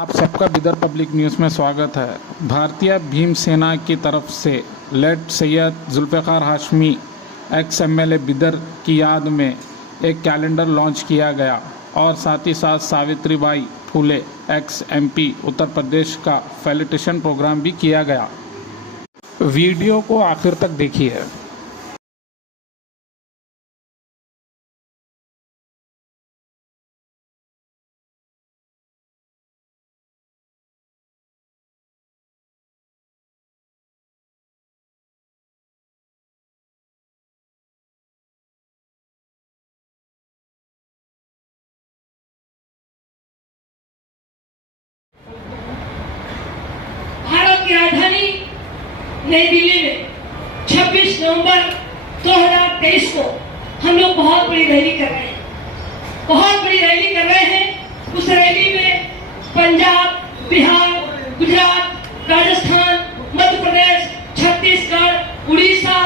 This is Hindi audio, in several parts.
आप सबका बिदर पब्लिक न्यूज़ में स्वागत है। भारतीय भीम सेना की तरफ से late Syed Zulfikar Hashmi ex MLA Bidar की याद में एक कैलेंडर लॉन्च किया गया और साथ ही साथ सावित्रीबाई फुले एक्स एमपी उत्तर प्रदेश का फेलिटेशन प्रोग्राम भी किया गया। वीडियो को आखिर तक देखिए। भारत की राजधानी नई दिल्ली में 26 नवंबर 2023 को हम लोग बहुत बड़ी रैली कर रहे हैं। बहुत बड़ी रैली कर रहे हैं। उस रैली में पंजाब, बिहार, गुजरात, राजस्थान, मध्य प्रदेश, छत्तीसगढ़, उड़ीसा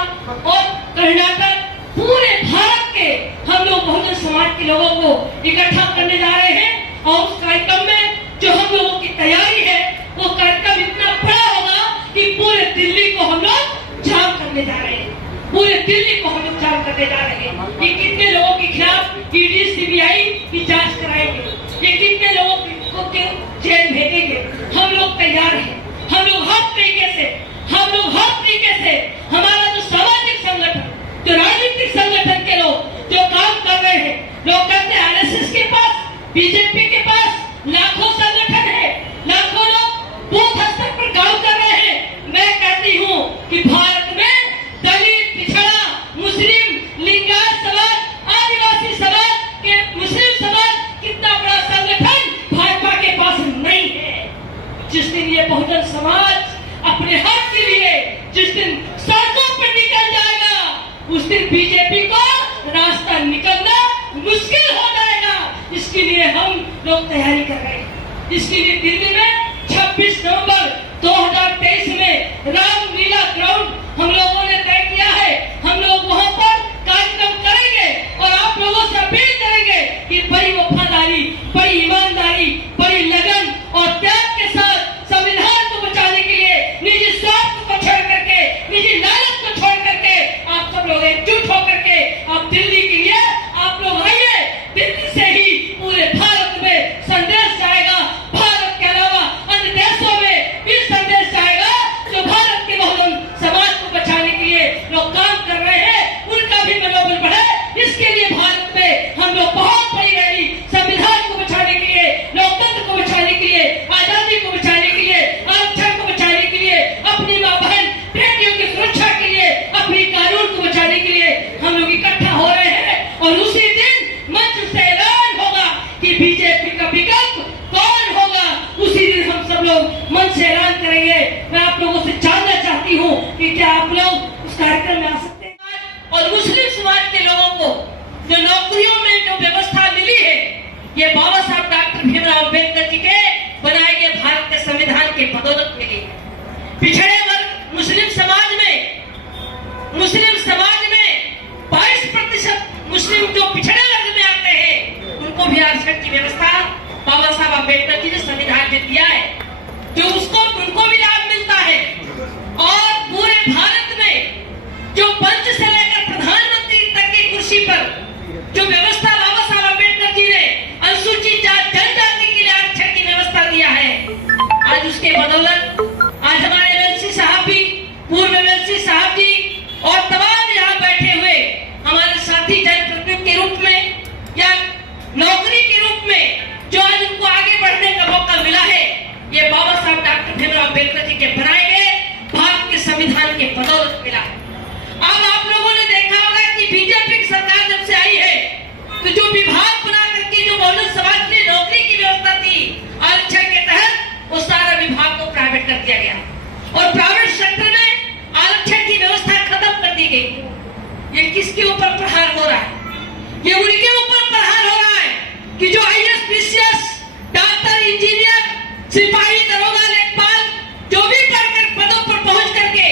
और कर्नाटक, पूरे भारत के हम लोग बहुजन समाज के लोगों को इकट्ठा करने जा रहे हैं। और उस कार्यक्रम में जो हम लोगों की तैयारी है, वो कार्यक्रम इतना बड़ा होगा कि पूरे दिल्ली को हम लोग जाम करने जा रहे हैं। पूरे दिल्ली को हम लोग जाम करने जा रहे हैं। ये कितने लोगों के खिलाफ ईडी, सीबीआई की जांच कराएंगे, ये कितने लोगों को जेल भेजेंगे। हम लोग तैयार हैं। हम लोग हर तरीके से हमारा जो सामाजिक संगठन, जो राजनीतिक संगठन के लोग जो काम कर रहे हैं, लोग कहते हैं आरएसएस के पास, बीजेपी के पास लाखों संगठन है, लाखों लोग बूथ स्तर पर काम कर रहे हैं। मैं कहती हूँ कि भारत में दलित, पिछड़ा, मुस्लिम, लिंगायत समाज, आदिवासी समाज के मुस्लिम समाज कितना बड़ा संगठन भाजपा के पास नहीं है। जिस दिन ये बहुजन समाज अपने हक के लिए जिस दिन सड़कों पर निकल जाएगा, उस दिन बीजेपी को रास्ता निकलना मुश्किल हो जाएगा। इसके लिए हम लोग तैयारी कर रहे हैं। इसके लिए दिल्ली में 26 नवंबर 2023 में रामलीला ग्राउंड हम लोगों ने तय किया है। हम लोग वहां पर कार्यक्रम करेंगे और आप लोगों से अपील करेंगे कि बड़ी वफादारी, बड़ी ईमानदारी, बड़ी लगन और त्याग के साथ संविधान को बचाने के लिए निजी स्वार्थ को छोड़ करके, निजी लालच को छोड़ करके आप सब लोग एकजुट होकर के आप दिल्ली के लिए आप लोग आइए। दिल्ली से ही पूरे भारत में संदेश जाएगा। भारत के अलावा अन्य देशों में भी संदेश जाएगा। जो भारत के बहुजन समाज को बचाने के लिए लोग काम कर रहे हैं, उनका भी मनोबल बढ़े। इसके लिए भारत में हम लोग बहुत बड़ी रैली, संविधान को बचाने के लिए, लोकतंत्र को बचाने के लिए, आजादी को बचाने के लिए, आरक्षण को बचाने के लिए, अपनी माँ बहन बेटियों की सुरक्षा के लिए, अपनी कानून को बचाने के लिए हम लोग इकट्ठा हो रहे हैं। और उसी दिन मंच से ऐलान होगा कि बीजेपी का विकल्प कौन होगा। उसी दिन हम सब लोग मंच से ऐलान करेंगे। मैं आप लोगों से जानना चाहती हूँ कि क्या आप लोग उस कार्यक्रम में आ सकते हैं। और मुस्लिम समाज के लोगों को जो नौकरियों में जो व्यवस्था मिली है, ये बाबा साहब डॉक्टर भीमराव अम्बेडकर जी के बनाए गए भारत के संविधान के बदौलत मिली है। पिछड़े वर्ग मुस्लिम समाज में 22% मुस्लिम जो पिछड़े वर्ग में आते हैं, उनको भी आरक्षण की व्यवस्था बाबा साहब अम्बेडकर जी ने संविधान में दिया है, जो उनको भी लाभ मिलता है। और पूरे भारत में जो पंच से लेकर प्रधानमंत्री तक की कुर्सी पर जो व्यवस्था बाबा साहब अम्बेडकर जी ने अनुसूचित जनजाति के लिए आरक्षण की व्यवस्था दिया है, आज उसके बदौलत आज हमारे एमएलसी साहब भी, पूर्व एमएलसी साहब जी और तमाम यहाँ बैठे हुए हमारे साथी जनप्रतिनिधि के रूप में या नौकरी के रूप में जो आज उनको आगे बढ़ने का मौका मिला है, ये बाबा साहब डॉक्टर भीमराव अम्बेडकर जी के बनाए गए भारत के संविधान के बदौलत मिला है। अब आप लोगों ने देखा होगा कि बीजेपी की सरकार जब से आई है, तो जो विभाग बना करके जो बहुजन समाज के लिए नौकरी की व्यवस्था थी आरक्षण के तहत, वो सारा विभाग को प्राइवेट कर दिया गया और प्राइवेट सेक्टर में आरक्षण की व्यवस्था खत्म कर दी गई। ये किसके ऊपर प्रहार हो रहा है? ये उनके ऊपर प्रहार हो रहा है कि जो आईएएस, पीसीएस, डॉक्टर, इंजीनियर, सिपाही, दरोगा, लेखपाल जो भी पढ़कर पदों पर पहुंच करके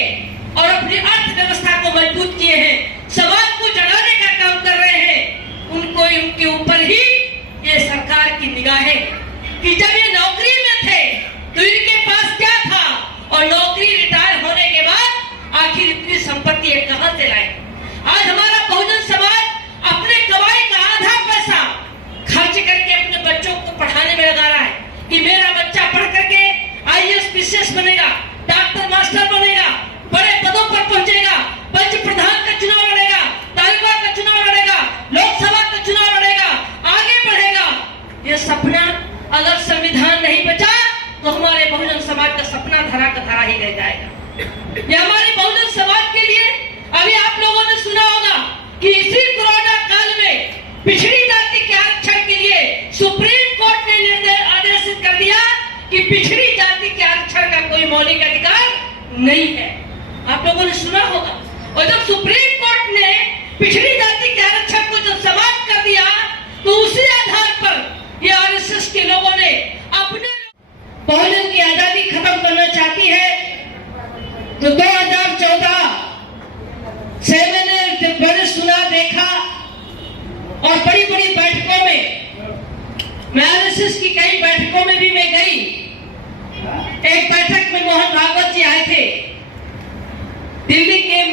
और अपनी अर्थव्यवस्था को मजबूत किए हैं, समाज को जगाने का काम कर रहे हैं, उनको उनके ऊपर ही ये सरकार की निगाह है कि जब ये नौकरी में थे ये हमारे बहुजन समाज के लिए अभी आप लोगों ने सुना होगा कि इसी कोरोना काल में पिछड़ी जाति के आरक्षण के लिए सुप्रीम कोर्ट ने निर्देश आदेशित कर दिया कि पिछड़ी जाति के आरक्षण का कोई मौलिक अधिकार नहीं है। आप लोगों ने सुना होगा। और जब सुप्रीम कोर्ट ने पिछड़ी जाति के आरक्षण को जब समाप्त कर दिया तो उसी आधार पर ये आरएसएस के लोगों ने अपने बहुजन की आजादी खत्म करना चाहती है। तो 2014 से मैंने सुना देखा और बड़ी बड़ी बैठकों में मैं आरएसएस की कई बैठकों में भी मैं गई। एक बैठक में मोहन भागवत जी आए थे दिल्ली के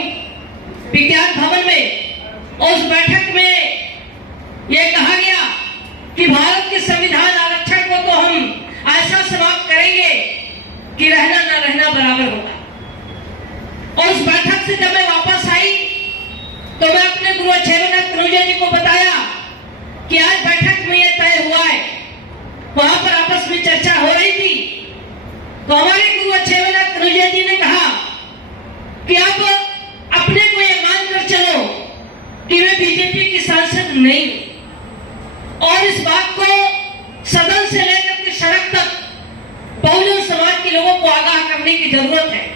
विज्ञान भवन में। उस बैठक में यह कहा गया कि भारत के संविधान आरक्षण को तो हम ऐसा समाप्त करेंगे कि रहना ना रहना बराबर होगा। और उस बैठक से जब मैं वापस आई तो मैं अपने गुरु अक्षयनाथ कनौजिया जी को बताया कि आज बैठक में यह तय हुआ है। वहां पर आपस में चर्चा हो रही थी तो हमारे गुरु अक्षयनाथ कनौजिया जी ने कहा कि अब अपने को यह मानकर चलो कि मैं बीजेपी की सांसद नहीं और इस बात को सदन से लेकर के सड़क तक बहुजन समाज के लोगों को आगाह करने की जरूरत है।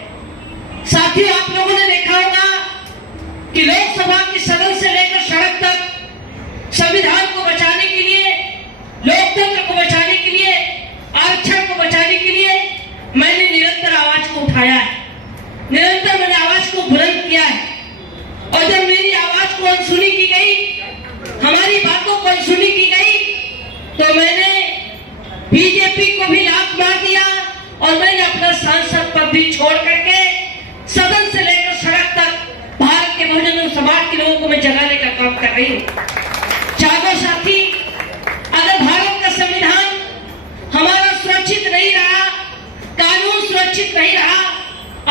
साथियों, आप लोगों ने देखा होगा कि लोकसभा की सदन से लेकर सड़क तक संविधान को बचाने के लिए, लोकतंत्र को बचाने के लिए, आरक्षण को बचाने के लिए मैंने निरंतर आवाज को उठाया है। निरंतर मैंने आवाज को बुलंद किया है। और जब मेरी आवाज को अनसुनी की गई, हमारी बातों को अनसुनी की गई तो मैंने बीजेपी को भी लात मार दिया और मैंने अपना सांसद पद भी छोड़ करके सदन से लेकर सड़क तक भारत के बहुजन समाज के लोगों को मैं जगाने का काम कर रही हूँ। जागो साथी, अगर भारत का संविधान हमारा सुरक्षित नहीं रहा, कानून सुरक्षित नहीं रहा,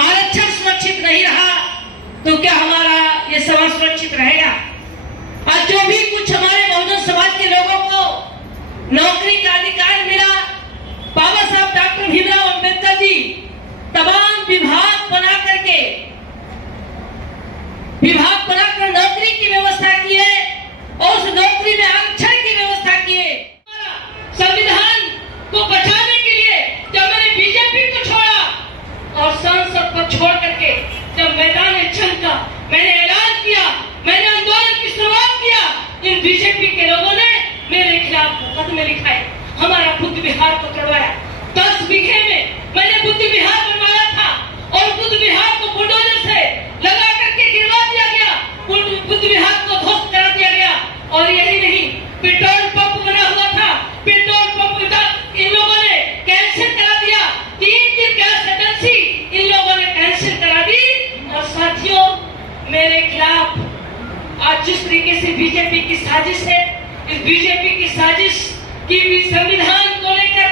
आरक्षण सुरक्षित नहीं रहा तो क्या हमारा ये समाज सुरक्षित रहेगा? आज जो भी कुछ हमारे बहुजन समाज के लोगों को नौकरी का अधिकार मिला, बाबा साहब डॉक्टर भीमराव अंबेडकर जी तमाम विभाग बनाकर नौकरी की व्यवस्था की है और उस नौकरी में आरक्षण की व्यवस्था की है। संविधान को बचाने के लिए जब मैंने बीजेपी को छोड़ा और संसद को छोड़ करके जब मैदान जंग का मैंने ऐलान किया, मैंने आंदोलन की शुरुआत किया, इन बीजेपी के लोगों ने मेरे खिलाफ मुकदमे लिखाए, हमारा बुद्ध विहार को करवाया। 10 बीघे में मैंने बुद्ध विहार बनवाया था और बुद्ध विहार को बुलडोजर से लगा करके गिरवा दिया गया, बुद्ध विहार को ध्वस्त करा दिया गया। और यही नहीं, पेट्रोल पंप बना हुआ था, पेट्रोल पंप इन लोगों ने कैंसिल करा दिया। 3 गैस एजेंसी इन लोगों ने कैंसिल करा दी। और साथियों, मेरे खिलाफ आज जिस तरीके से बीजेपी की साजिश है, इस बीजेपी की साजिश की संविधान को लेकर,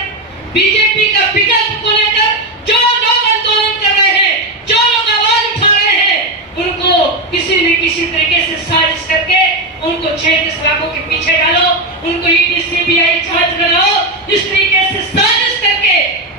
बीजेपी का विकल्प को लेकर जो लोग आंदोलन कर रहे हैं, जो लोग आवाज उठा रहे हैं, उनको किसी न किसी तरीके से साजिश करके उनको जेल के सलाखों के पीछे डालो, उनको ईडी सीबीआई जांच कराओ। इस तरीके से साजिश करके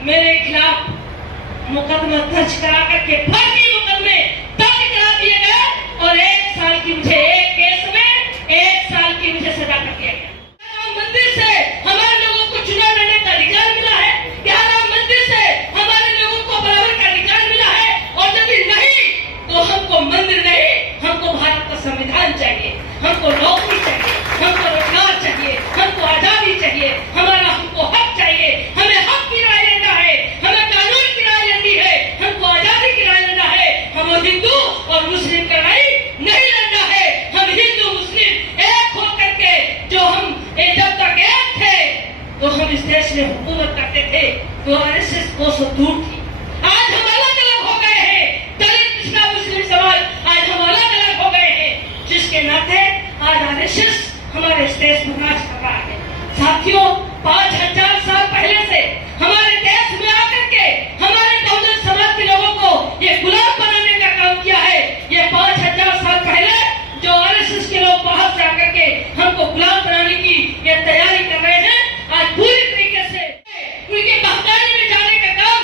मेरे खिलाफ मुकदमा दर्ज करा करके फर्जी मुकदमे दर्ज करा दिए गए और 1 साल की मुझे एक केस में 1 साल की मुझे सजा कर दिया गया। राम मंदिर से हमारे लोगों को चुनाव लड़ने का अधिकार मिला है? क्या राम मंदिर से हमारे लोगों को बराबर का अधिकार मिला है? और यदि नहीं तो हमको मंदिर नहीं, हमको भारत का संविधान चाहिए, हमको नौकरी चाहिए, हमको रोजगार चाहिए, हमको आजादी चाहिए, हमको हक चाहिए, हमें हक की राय लेना है, हमें कानून की राय लेनी है, हमको आजादी की राय लेना है। हम हिंदू और मुस्लिम का राय नहीं लेना है। हम हिंदू मुस्लिम एक होकर के जो हम जब तक एक थे तो हम इस देश में हुकूमत करते थे तो आरएसएस को से दूर थी। आज हम अलग अलग हो गए हैं, दलित कृष्णा मुस्लिम समाज आज हम अलग अलग हो गए हैं, जिसके नाते आज आरएसएस हमारे इस देश में राज कर रहा है। साथियों, 5000 साल पहले से हमारे देश में आकर के हमारे बहुजन समाज के लोगों को ये गुलाम बनाने का काम किया है। ये 5000 साल पहले जो आरएसएस के लोग बाहर से आकर के हमको गुलाम बनाने की ये तैयारी कर रहे हैं, आज पूरी तरीके से उनके बहकाने में जाने का काम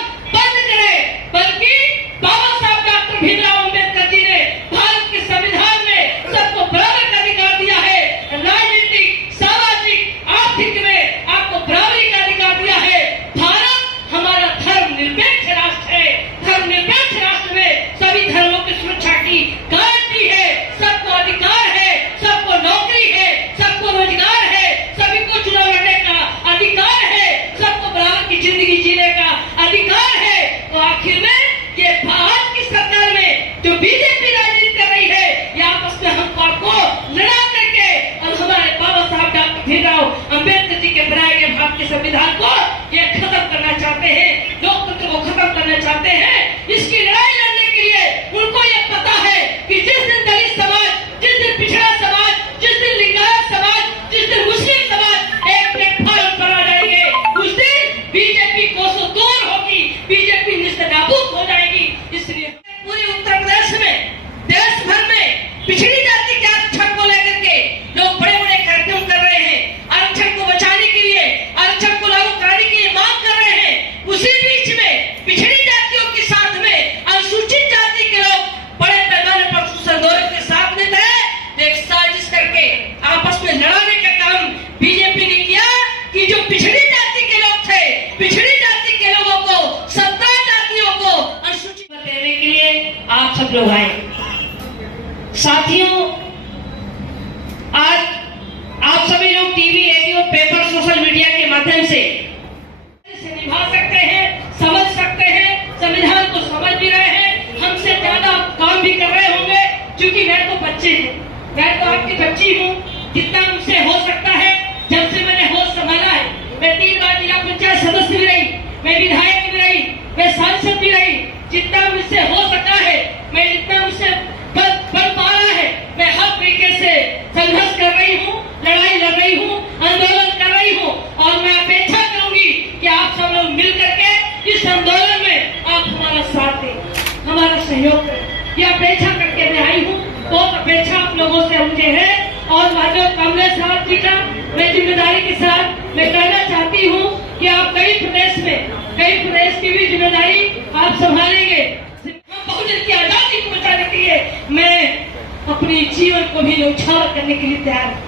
चाहते हैं, लोकतंत्र को खत्म करना चाहते हैं। इसकी लड़ाई लड़ने के लिए उनको ये पता है कि जिस दिन दलित समाज, जिस दिन पिछड़ा समाज, जिस दिन लिंगायत समाज, जिस दिन मुस्लिम समाज एक प्लेटफॉर्म पर आ जाएंगे, उस दिन बीजेपी कोसों दूर होगी, बीजेपी निस्तानाबूद हो जाएगी। इसलिए पूरे उत्तर प्रदेश में, देश भर में पिछड़ी जाति के आरक्षण को लेकर के लोग बड़े बड़े कार्यक्रम कर रहे हैं। आरक्षण को बचाने के लिए, आरक्षण को लागू कराने के लिए मांग कर रहे हैं। उसी बीच में पिछड़ी जातियों के साथ में अनुसूचित जाति के लोग बड़े पैमाने पर सुसंदोलन के साथ में थे। एक साजिश करके आपस में लड़ाने का काम बीजेपी ने किया कि जो पिछड़ी जाति के लोग थे, पिछड़ी जाति के लोगों को, 17 जातियों को अनुसूचित देने के लिए आप सब लोग आए। साथियों, आज आप सभी लोग TV, radio, paper, social media के माध्यम से निभा सकते हैं, समझ सकते हैं, संविधान को समझ भी रहे हैं, हमसे ज्यादा काम भी कर रहे होंगे, क्योंकि मैं तो बच्चे हूँ, मैं तो आपकी बच्ची हूँ। जितना मुझसे हो सकता है, जब से मैंने होश संभाला है, मैं 3 बार जिला पंचायत सदस्य भी रही, मैं विधायक भी रही, मैं सांसद भी रही। जितना मुझसे हो सका है, मैं जितना मुझसे बन पा रहा है, मैं हर तरीके से संघर्ष कर रही हूँ, लड़ाई लड़ रही हूँ, आंदोलन कर रही हूँ। और मैं अपेक्षा करूंगी कि आप सब लोग मिल करके इस आंदोलन में आप हमारा साथ दें, हमारा सहयोग करें। ये अपेक्षा करके मैं आई हूँ। बहुत अपेक्षा आप लोगों से मुझे है। और माननीय कमलेश साहब जी का मैं जिम्मेदारी के साथ मैं कहना चाहती हूँ कि आप कई प्रदेश की भी जिम्मेदारी आप संभालेंगे। बहुजन की आजादी को बचाने के लिए मैं अपने जीवन को भी न्यौछावर करने के लिए तैयार हूँ।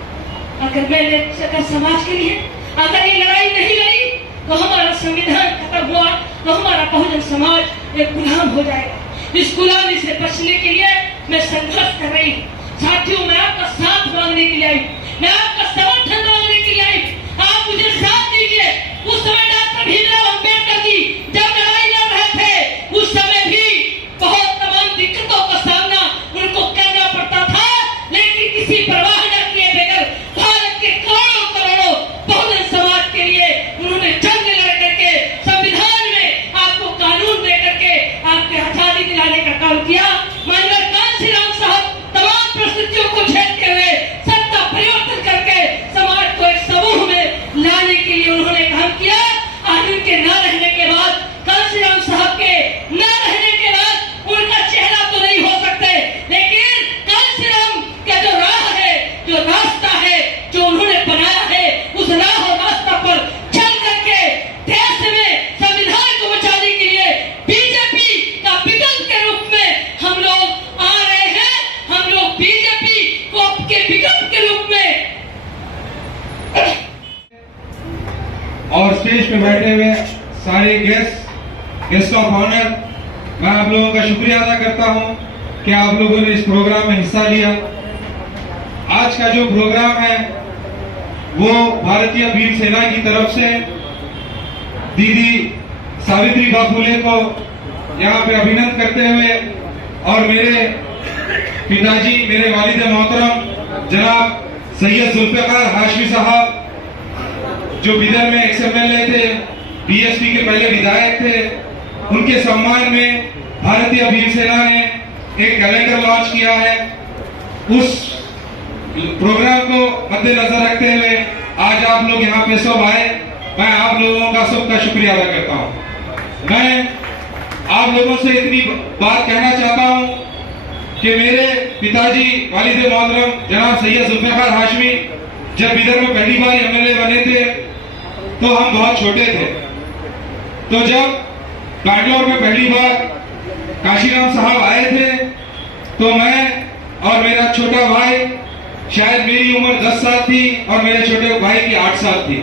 अगर समाज के लिए अगर ये लड़ाई नहीं लड़ी तो हमारा संविधान खत्म हुआ, तो हमारा बहुजन समाज एक गुलाम हो जाएगा। इस गुलामी से बचने के लिए मैं संघर्ष कर रही हूँ। साथियों, मैं आपका साथ मांगने के लिए आई, मैं आपका समर्थन मांगने के लिए आई। आप मुझे साथ दीजिए। उस समय डॉक्टर भीमराव अम्बेडकर जी जब लड़ाई लड़ रहे थे, उस समय भी बहुत तमाम दिक्कतों का सामना उनको करना पड़ता था, लेकिन किसी परवाह न किए बगैर भारत के करोड़ों बहुजन समाज के लिए उन्होंने जंग लड़ करके संविधान में आपको कानून दे करके आपके आजादी दिलाने का काम किया। माननीय कांशीराम साहब तमाम परिस्थितियों को झेलते हुए सत्ता परिवर्तन करके समाज को एक समूह में लाने के लिए उन्होंने काम किया। आज उनके न रहने के बाद, कांशीराम साहब के न रहने के बाद उनका चेहरा तो नहीं हो सकते, लेकिन कांशीराम का जो राह है, जो रास्ता है, जो उन्होंने बनाया है, उस राह और रास्ता पर चल करके देश में संविधान को बचाने के लिए बीजेपी का विकल्प के रूप में हम लोग आ रहे हैं। हम लोग बीजेपी को के विकल्प के रूप में और स्टेज पे बैठे हुए सारे गेस्ट ऑफ ऑनर, मैं आप लोगों का शुक्रिया अदा करता हूं कि आप लोगों ने इस प्रोग्राम में हिस्सा लिया। आज का जो प्रोग्राम है वो भारतीय भीम सेना की तरफ से दीदी सावित्रीबाई फुले को यहाँ पे अभिनंदन करते हुए और मेरे पिताजी, मेरे वालिद मोहतरम जनाब सैयद जुल्फिकार हाशमी साहब जो बिदर में XMLA थे, BSP के पहले विधायक थे, उनके सम्मान में भारतीय भीम सेना ने एक कैलेंडर लॉन्च किया है। उस प्रोग्राम को मद्देनजर रखते हुए आज आप लोग यहाँ पे सब आए। मैं आप लोगों का सबका शुक्रिया अदा करता हूँ। मैं आप लोगों से इतनी बात कहना चाहता हूँ कि मेरे पिताजी वालिद मोहतरम जनाब सैयद जुल्फिकार हाशमी जब बिदर में पहली बार MLA बने थे तो हम बहुत छोटे थे। तो जब बैंगलोर में पहली बार काशीराम साहब आए थे तो मैं और मेरा छोटा भाई, शायद मेरी उम्र 10 साल थी और मेरे छोटे भाई की 8 साल थी।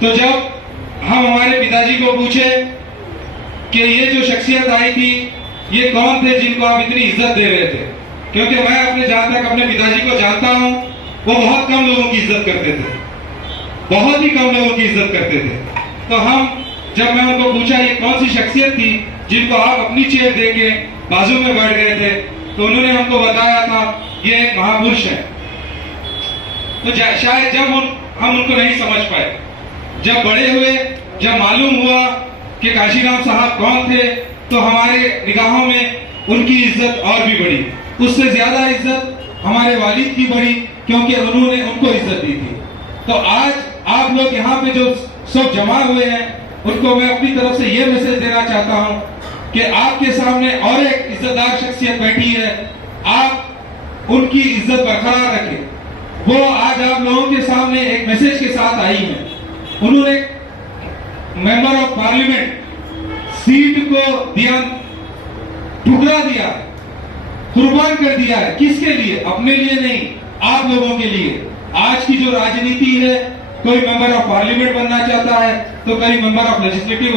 तो जब हम हमारे पिताजी को पूछे कि ये जो शख्सियत आई थी ये कौन थे जिनको आप इतनी इज्जत दे रहे थे, क्योंकि मैं जहां तक अपने पिताजी को जानता हूं वो बहुत कम लोगों की इज्जत करते थे, बहुत ही कम लोगों की इज्जत करते थे। तो जब मैं उनको पूछा ये कौन सी शख्सियत थी जिनको आप अपनी चेयर देके बाजू में बैठ गए थे, तो उन्होंने हमको बताया था ये एक महापुरुष है। तो शायद जब हम उनको नहीं समझ पाए, जब बड़े हुए, जब मालूम हुआ कि काशीराम साहब कौन थे, तो हमारे निगाहों में उनकी इज्जत और भी बढ़ी। उससे ज्यादा इज्जत हमारे वालिद की बढ़ी, क्योंकि उन्होंने उनको इज्जत दी थी। तो आज आप लोग यहाँ पे जो सब जमा हुए हैं, उनको मैं अपनी तरफ से ये मैसेज देना चाहता हूँ कि आपके सामने और एक इज्जतदार शख्सियत बैठी है, आप उनकी इज्जत बरकरार रखें। वो आज आप लोगों के सामने एक मैसेज के साथ आई है। उन्होंने मेंबर ऑफ पार्लियामेंट सीट को दिया, ठुकरा दिया, कुर्बान कर दिया है। किसके लिए? अपने लिए नहीं, आप लोगों के लिए। आज की जो राजनीति है, कोई मेंबर ऑफ पार्लियामेंट बनना चाहता है, तो कोई मेंबर ऑफ लेजिस्लेटिव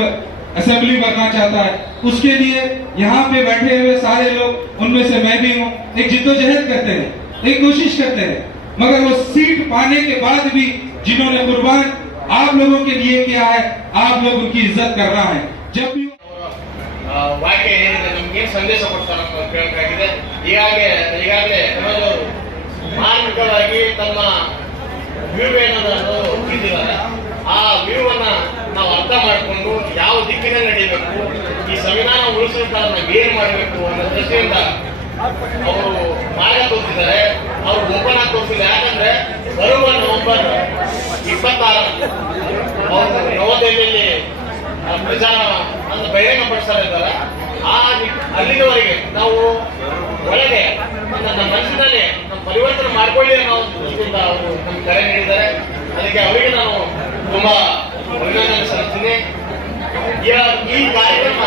असेंबली बनना चाहता है। उसके लिए यहाँ पे बैठे हुए सारे लोग, उनमें से मैं भी हूँ, एक जिद्दोजहद करते हैं, एक कोशिश करते हैं, मगर वो सीट पाने के बाद भी जिन्होंने कुर्बान आप लोगों के लिए किया है, आप लोग उनकी इज्जत करना है। जब भी ವಾಕ್ಯ ಏನಿದೆ ನಮ್ಗೆ ಸಂದೇಶ ಕೊಡ್ತಾರೆ ಅಂತ ಕೇಳಬೇಕಾಗಿದೆ. ಈಗಾಗಲೇ ಕಮಲವರು ಮಾರ್ಮಿಕವಾಗಿ ತಮ್ಮ ವ್ಯೂ ಏನನ್ನು ಒಪ್ಪಿದ್ದಾರೆ. ಆ ವ್ಯೂ ಅನ್ನ ನಾವು ಅರ್ಥ ಮಾಡಿಕೊಂಡು ಯಾವ ದಿಕ್ಕಿನಲ್ಲಿ ನಡೀಬೇಕು, ಈ ಸಂವಿಧಾನ ಉಳಿಸಲಿಕ್ಕೆ ನಾವು ಏನ್ ಮಾಡಬೇಕು ಅನ್ನೋ ದೃಷ್ಟಿಯಿಂದ ಅವರು ಮಾರ್ಗ ತೋರಿಸಿದ್ದಾರೆ. ಅವರು ಓಪನ್ ಆಗಿ ತೋರಿಸಿಲ್ಲ. ಯಾಕಂದ್ರೆ ಬರುವ ನವೆಂಬರ್ 26 ಅವರು ನವದೆಹಲಿಯಲ್ಲಿ ಪ್ರಚಾರ ಅನ್ನು ಬಹಿರಂಗ ಪಡಿಸ್ತಾ ಇದ್ದಾರೆ. ಅಲ್ಲಿನವರೆಗೆ ನಾವು ಒಳಗೆ ನಮ್ಮ ಮನಸ್ಸಿನಲ್ಲಿ ನಮ್ಮ ಪರಿವರ್ತನೆ ಮಾಡ್ಕೊಳ್ಳಿ ಅನ್ನೋ ದೃಷ್ಟಿಯಿಂದ ಅವರು ನಮ್ಗೆ ಕರೆ ನೀಡಿದ್ದಾರೆ. ಅದಕ್ಕೆ ಅವರಿಗೆ ನಾನು ತುಂಬಾ ಅಭಿನಂದನೆ ಸಲ್ಲಿಸ್ತೀನಿ. ಈ ಕಾರ್ಯಕ್ರಮ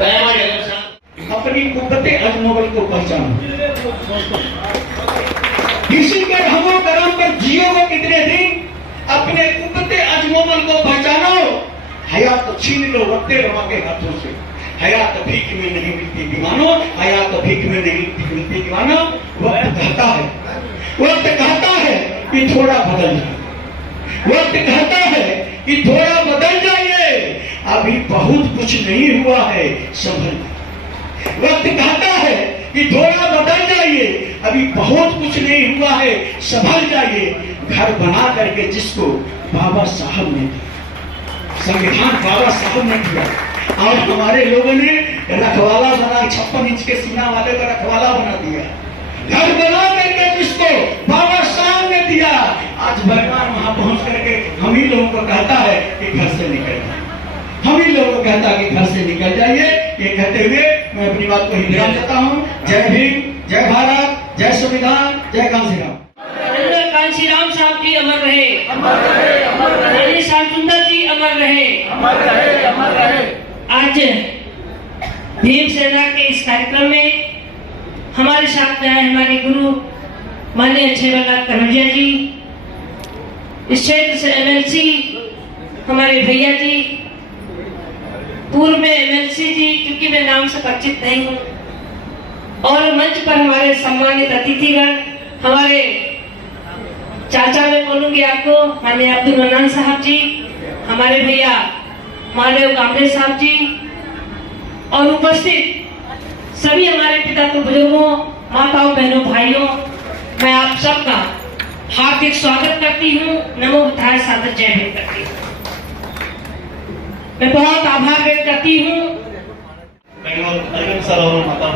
ದಯಮಾಡಿ अपनी कुव्वते अजनबल को पहचानो। किसी के हमो करम पर जियोगे कितने दिन, अपने कुव्वते अजनबल को पहचानो। हयात छीन लो वक्ते रमा के हाथों से। हयात भीख में नहीं मिलती दीवानो, हयात भीख में नहीं मिलती दीवानो। वक्त कहता है कि थोड़ा बदल जाए, वक्त कहता है कि थोड़ा बदल जाइए, अभी बहुत कुछ नहीं हुआ है, संभल। वक्त कहता है कि थोड़ा बदल जाइए, अभी बहुत कुछ नहीं हुआ है, संभल जाइए। घर बना करके जिसको बाबा साहब ने दिया, संविधान बाबा साहब ने दिया, और हमारे लोगों ने रखवाला बना, 56 इंच के सीना वाले का रखवाला बना दिया। घर बना करके जिसको बाबा साहब ने दिया, आज भगवान वहां पहुंच करके हम ही लोगों को कहता है कि घर से निकल जाए, हम ही लोगों को कहता है कि घर से निकल जाइए। ये कहते हुए मैं अपनी बात को विराम देता हूँ। जय भीम, जय भारत, जय संविधान, जय कांशीराम। कांशीराम साहब जी अमर रहे, रानी श्याम सुंदर जी अमर रहे, आज भीम सेना के इस कार्यक्रम में हमारे साथ में आए हमारे गुरु माननीय छेवरनाथ कन्हैया जी, इस क्षेत्र से एमएलसी हमारे भैया जी, पूर्व में एमएलसी जी, क्योंकि मैं नाम से परिचित नहीं हूँ, और मंच पर हमारे सम्मानित अतिथिगण, हमारे चाचा मैं बोलूंगी आपको, माननीय अब्दुल मन्नान साहब जी, हमारे भैया मानव कामरे साहब जी, और उपस्थित सभी हमारे पिता तो बुजुर्गों, माताओं, बहनों, भाइयों, मैं आप सबका हार्दिक स्वागत करती हूँ। नमो बुद्धाय सादर जय भीम करती हूँ। मैं बहुत आभार व्यक्त करती हूँ। अरविंद सर और माता